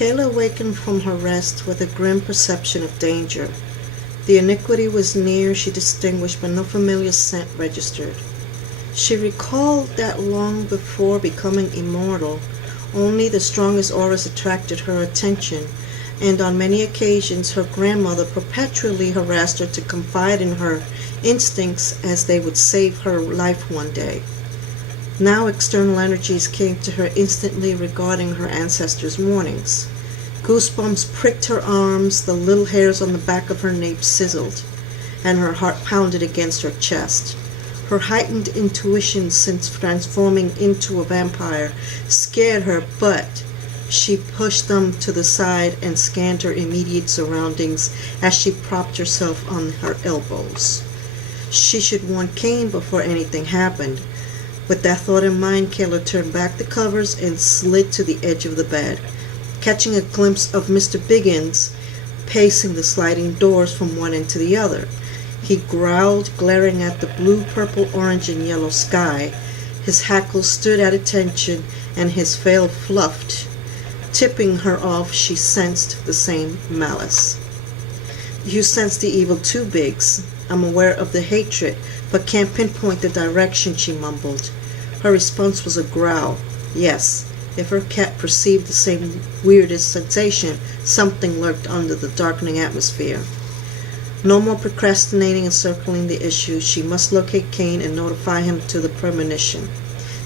Kayla awakened from her rest with a grim perception of danger. The iniquity was near, she distinguished, but no familiar scent registered. She recalled that long before becoming immortal, only the strongest auras attracted her attention, and on many occasions her grandmother perpetually harassed her to confide in her instincts as they would save her life one day. Now external energies came to her instantly regarding her ancestors' warnings. Goosebumps pricked her arms, the little hairs on the back of her nape sizzled, and her heart pounded against her chest. Her heightened intuition since transforming into a vampire scared her, but she pushed them to the side and scanned her immediate surroundings as she propped herself on her elbows. She should warn Kane before anything happened. With that thought in mind, Kayla turned back the covers and slid to the edge of the bed, catching a glimpse of Mr. Biggins pacing the sliding doors from one end to the other. He growled, glaring at the blue, purple, orange, and yellow sky. His hackles stood at attention, and his veil fluffed. Tipping her off, she sensed the same malice. "You sense the evil too, Biggs. I'm aware of the hatred, but can't pinpoint the direction," she mumbled. Her response was a growl. Yes, if her cat perceived the same weirdest sensation, something lurked under the darkening atmosphere. No more procrastinating and circling the issue. She must locate Kane and notify him to the premonition.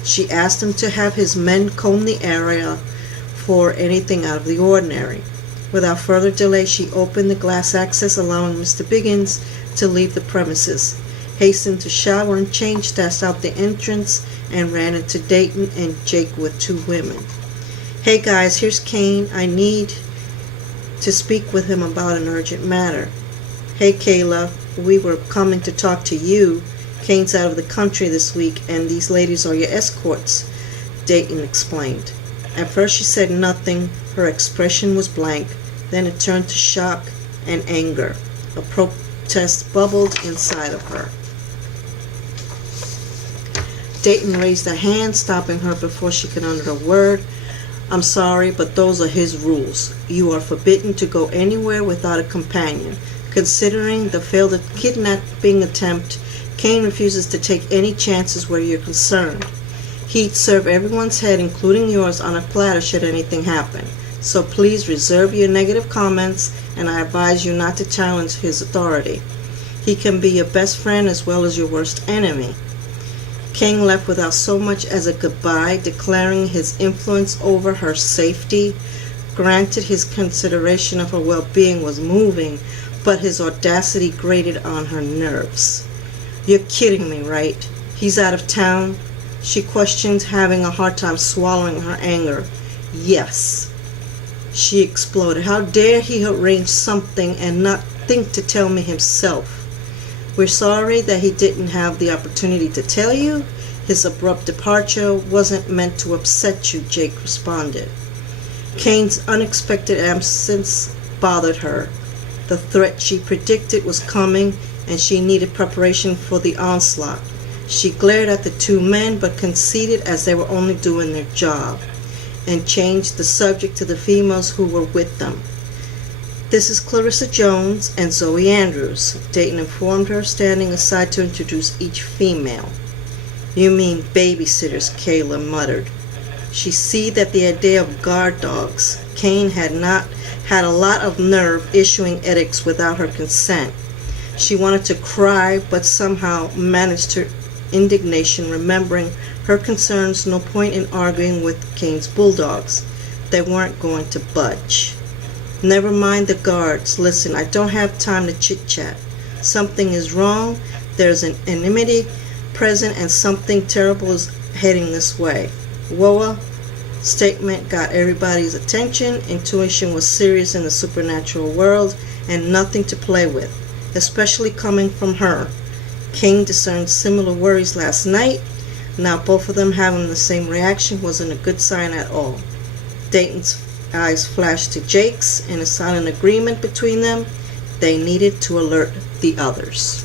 She asked him to have his men comb the area for anything out of the ordinary. Without further delay, she opened the glass access, allowing Mr. Biggins to leave the premises, hastened to shower and change, dashed out the entrance, and ran into Dayton and Jake with two women. "Hey guys, here's Kane. I need to speak with him about an urgent matter." "Hey Kayla, we were coming to talk to you. Kane's out of the country this week, and these ladies are your escorts," Dayton explained. At first she said nothing. Her expression was blank. Then it turned to shock and anger. A protest bubbled inside of her. Dayton raised a hand, stopping her before she could utter a word. "I'm sorry, but those are his rules. You are forbidden to go anywhere without a companion. Considering the failed kidnapping attempt, Kane refuses to take any chances where you're concerned. He'd serve everyone's head, including yours, on a platter should anything happen. So please reserve your negative comments, and I advise you not to challenge his authority. He can be your best friend as well as your worst enemy." King left without so much as a goodbye, declaring his influence over her safety. Granted, his consideration of her well-being was moving, but his audacity grated on her nerves. "You're kidding me, right? He's out of town?" she questioned, having a hard time swallowing her anger. "Yes," she exploded. "How dare he arrange something and not think to tell me himself?" "We're sorry that he didn't have the opportunity to tell you. His abrupt departure wasn't meant to upset you," Jake responded. Kane's unexpected absence bothered her. The threat she predicted was coming, and she needed preparation for the onslaught. She glared at the two men, but conceded as they were only doing their job, and changed the subject to the females who were with them. "This is Clarissa Jones and Zoe Andrews," Dayton informed her, standing aside to introduce each female. "You mean babysitters," Kayla muttered. She seethed at the idea of guard dogs. Kane had a lot of nerve issuing edicts without her consent. She wanted to cry, but somehow managed her indignation, remembering her concerns. No point in arguing with Kane's bulldogs. They weren't going to budge. "Never mind the guards. Listen, I don't have time to chit-chat. Something is wrong. There's an enmity present, and something terrible is heading this way." Woa statement got everybody's attention. Intuition was serious in the supernatural world, and nothing to play with, especially coming from her. King discerned similar worries last night. Now both of them having the same reaction wasn't a good sign at all. Dayton's eyes flashed to Jake's in a silent agreement between them. They needed to alert the others.